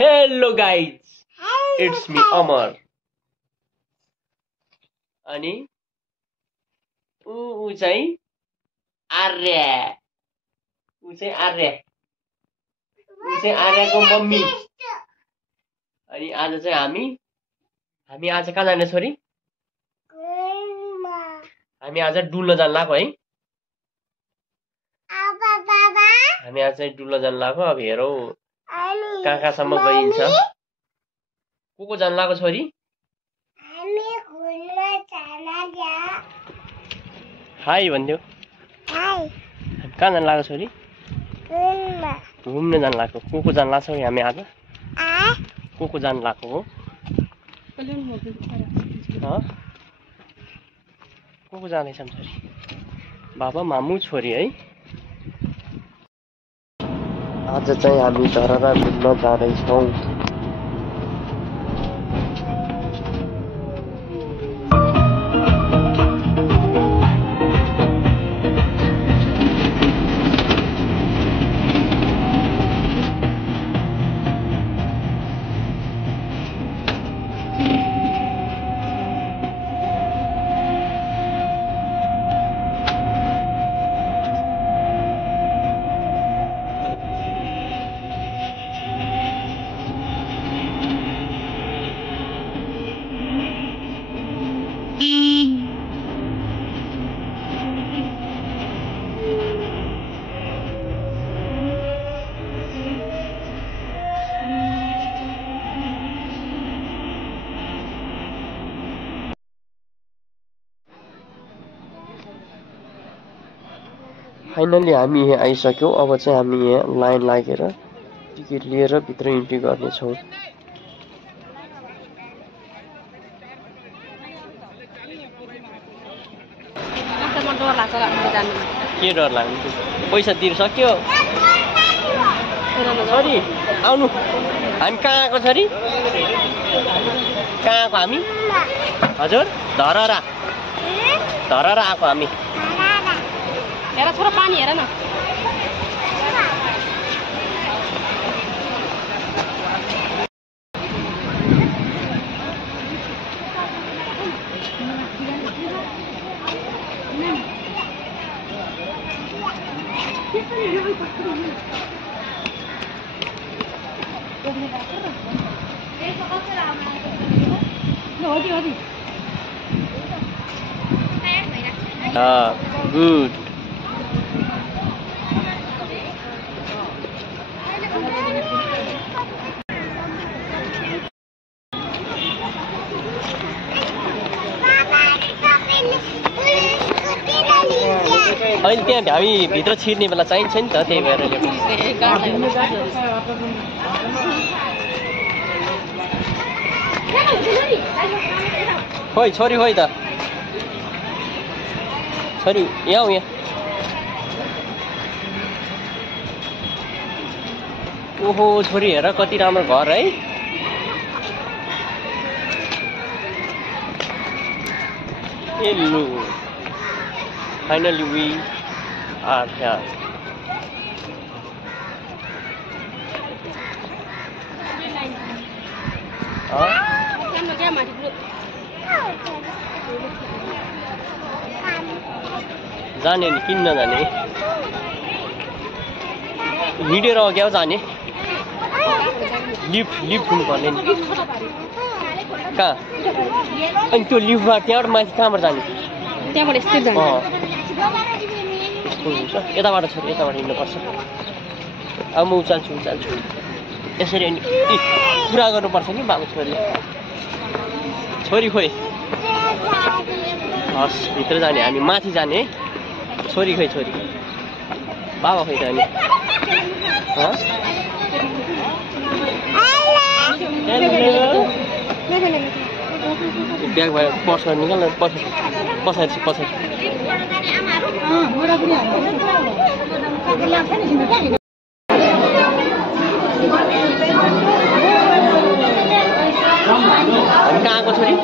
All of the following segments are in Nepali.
Hello guys, it's me Amar. अनि ऊ चाहिँ आर्या, ऊ चाहिँ आर्याको मम्मी। अनि आज चाहिँ हामी आज कहाँ जाने छोरी? हामी आज डुल्न जान लाग्यो है। हामी आज चाहिँ डुल्न जान लाग्यो। अब हेरौ कहाँसम्म गइन्छ। को जान लाग्यो छोरी? हाई भन्दियो। हाई। कहाँ जान लाग्यो छोरी? घुम्न जान लाग्यो। को जान लाग्छ हामी आज? को जान लाग्यो हो? को जाँदैछन् छोरी? बाबा मामु छोरी है। आज चाहिँ हामी धरहरा घुम्न जाँदैछौँ। फाइनली हामी यहाँ आइसक्यौँ। अब चाहिँ हामी यहाँ लाइन लागेर टिकट लिएर भित्र इन्ट्री गर्नेछौँ। के डर लाग्नु? पैसा तिर्सक्यो छोरी। आउनु, हामी कहाँ आएको छोरी? कहाँ आएको हामी? हजुर धरहरा आएको हामी। हेर छोरा पानी हेर न। गुड। अहिले त्यहाँ हामी भित्र छिर्ने बेला चाहिन्छ नि त, त्यही भएर खोइ छोरी खोइ त छोरी यहाँ यहाँ। ओहो छोरी हेर कति राम्रो घर है। Hello, finally we are here. जाने नि किन नजाने? हिँडेर अघि जाने। लिफ्ट हुनुपर्ने नि। कहाँ? अनि त्यो लिफ्टबाट त्यहाँबाट माथि कहाँबाट जाने? त्यहाँबाट यस्तै जाने। यस्तो हुन्छ। यताबाट छोरी, यताबाट हिँड्नुपर्छ। अब म उचाल्छु। यसरी कुरा गर्नुपर्छ नि बाबु छोरी। छोरी खोइ। हस्, भित्र जाने हामी, माथि जाने। छोरी खोइ छोरी। बाबा खोइ जाने। ब्याग भयो, पर्स निकाल्न। पछाडि हामी कहाँ आएको छोरी?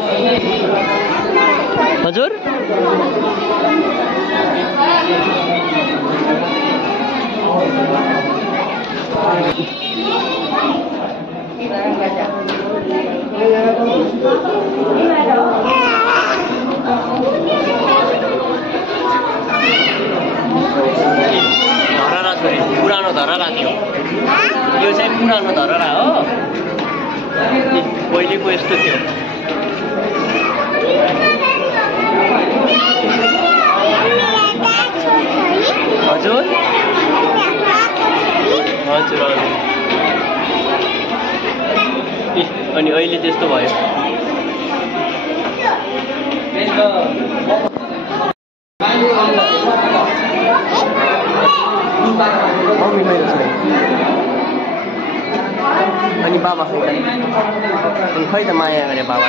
हजुर धरहरा छोरी पुरानो धरहरा थियो यो चाहिँ पुरानो धरहरा हो पहिलेको यस्तो थियो हजुर हजुर हजुर अनि अहिले त्यस्तो भयो अनि बाबा खै त माया गरे बाबा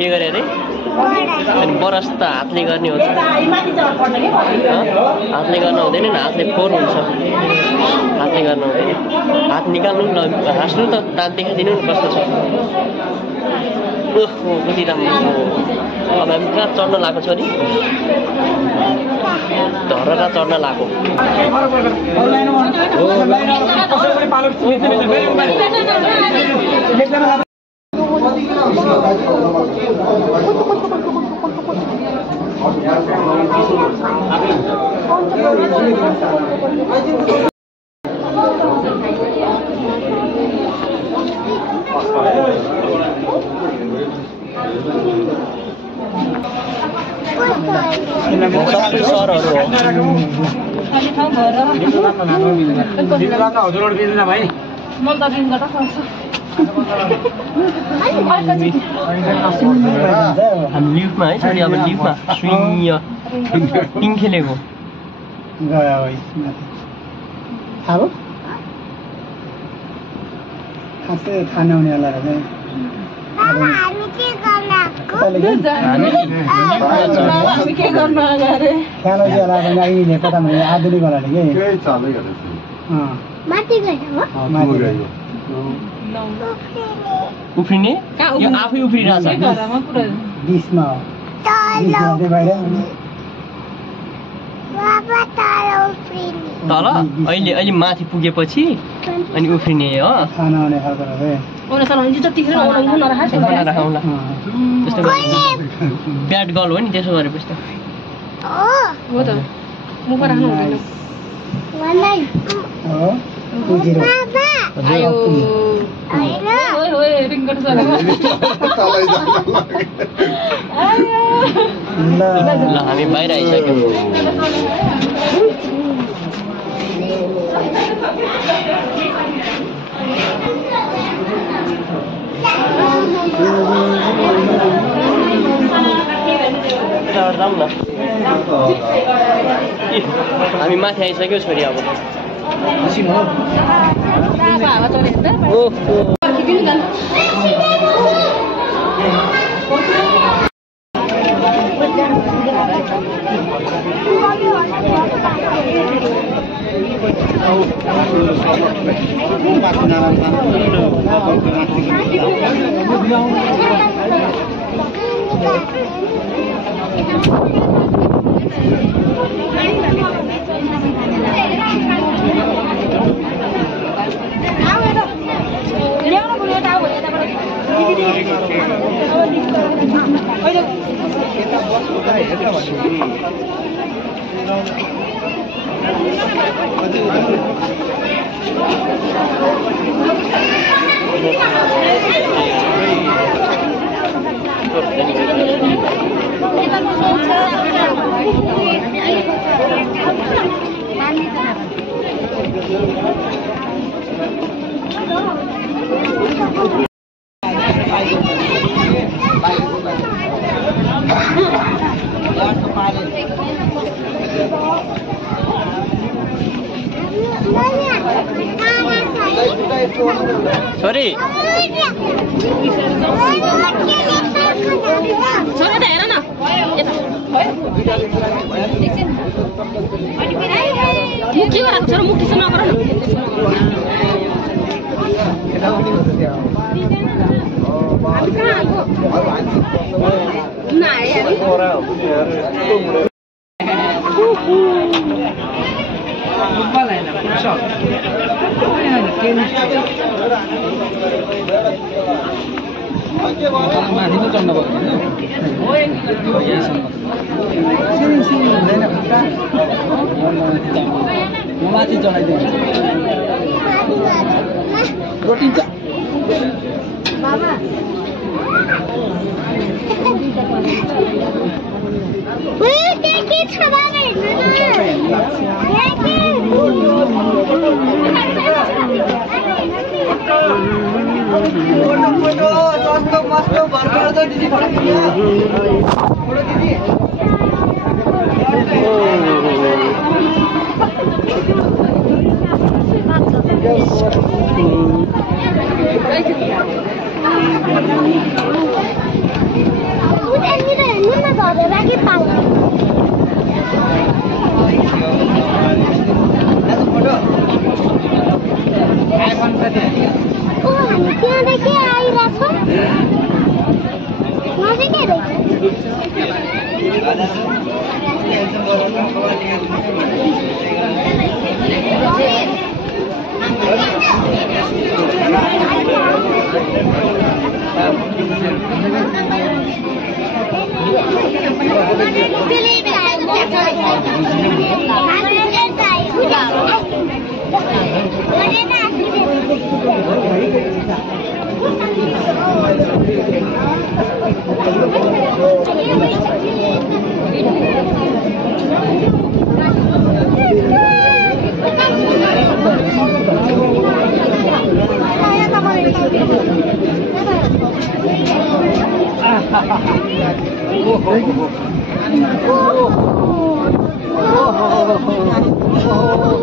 के गरे अरे अनि बरस त हातले गर्ने हुन्छ हातले गर्न हुँदैन नि हातले फोहोर हुन्छ हातले गर्न हुँदैन हात निकाल्नु न हाँस्नु त दाँत देखाइदिनु नि कस्तो छ ओहो कति राम्रो अब हामी कहाँ चढ्न लागेको छ नि धरहरा चढ्न लागेको सबै सरहरू हामी लिफ्टमा है छोरी अब लिफ्टमा स्विङ पिङ खेलेको अब खासै थाहा नहुनेहरूलाई चाहिँ आधुनिक उफ्रिने यो आफै उफ्रिरहेछ तल अहिले अहिले माथि पुगेपछि अनि उफ्रिने हो त्यस्तो ब्याड गर्ल हो नि त्यसो गरेपछि त ल हामी बाहिर आइसक्यौँ जाउँ न हामी माथि आइसक्यौँ छोरी अब छोरी छोरा त हेर न यता मुखी भएर छोरा मुखीसँग नगर न माथि चढाइदिनु रोटिन्छ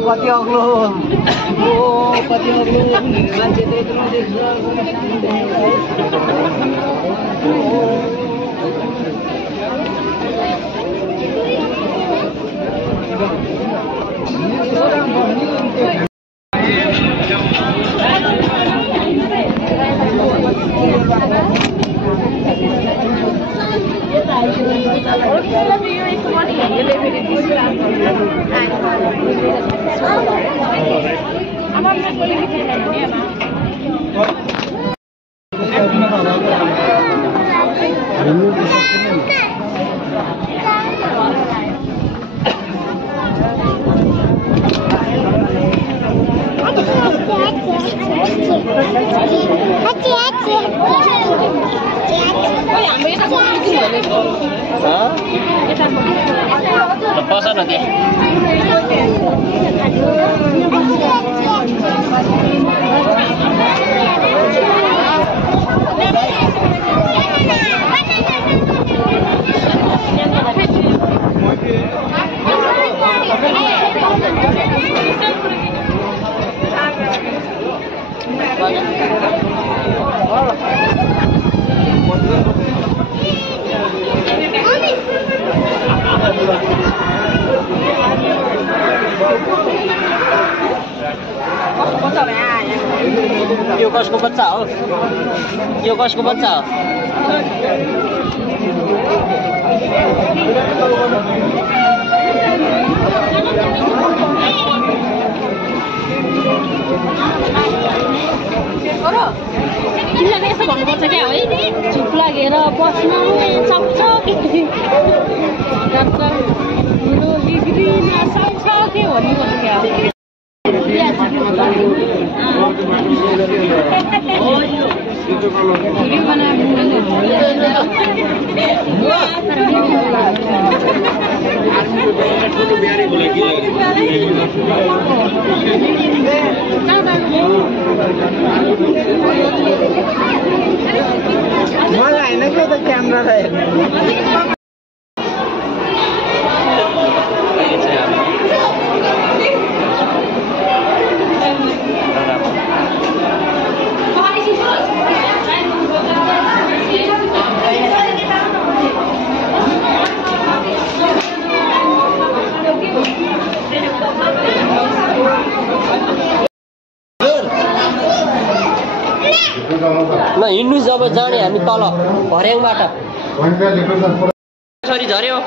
कति अग्लो कति अग्लो मान्छे त्यत्रो देख्छ पस न यो कसको बच्चा हो यो कसको बच्चा हो तिमीलाई यस्तो भन्नुपर्छ क्या है चुप लागेर बस्नु सक्छ के भन्नुपर्छ क्या मलाई होइन के त क्यामेरा ल हिँड्नु जब जाने हामी तल भर्याङबाट सरी झर्यो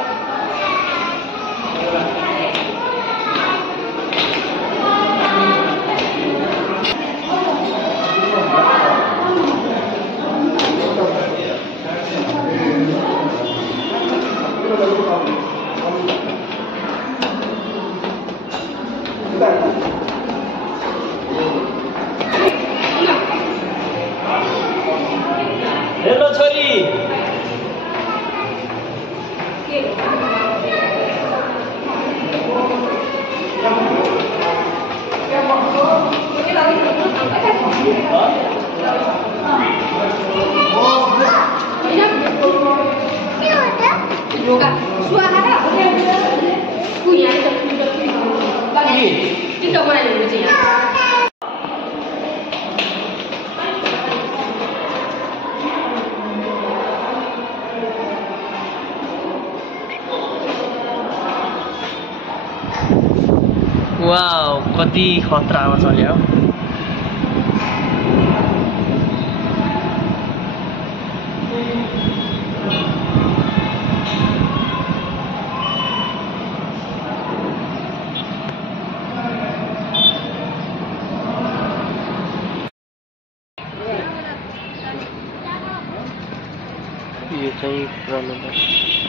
हेलो छोरी वाउ कति खतरामा चल्यो यो चाहिँ पुरानो